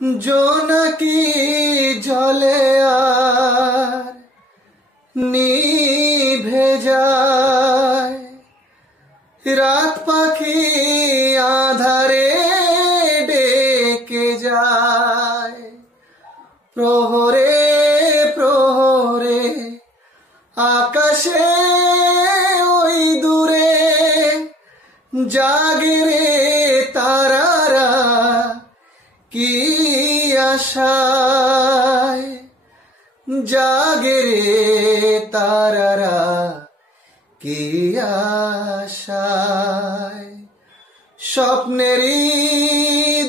জোনাকি জলে আর নিভে যায়, রাত পাখি আধারে ডেকে যায়। প্রহরে প্রহরে আকাশে ওই দূরে জাগে রে তারারা কি আশায়, জাগে রে তারারা কি আশায়। স্বপ্নেরই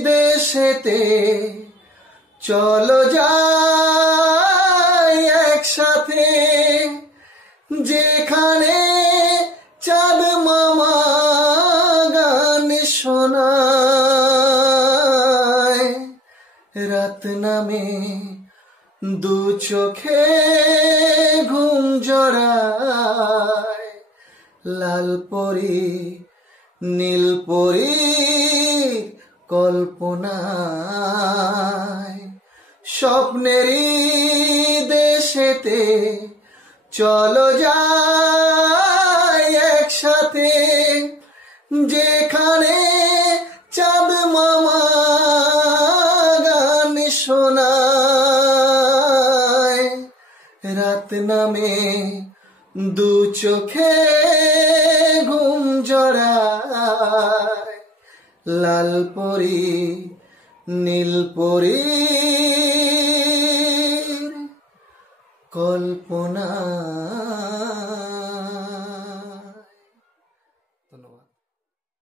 দেশেতে চলো যাই একসাথে, যেখানে চাঁদ মামা গান শোনায়। রাত নামে দু চোখে ঘুম জড়ায়, লাল পরি নীল পরি কল্পনায়। স্বপ্নেরই দেশেতে চলো যাই একসাথে, যেখানে চাঁদ মামা গান শোনায়। রাত নামে দু চোখে ঘুম জড়ায়, লাল পরি নীল পরি কল্পনা।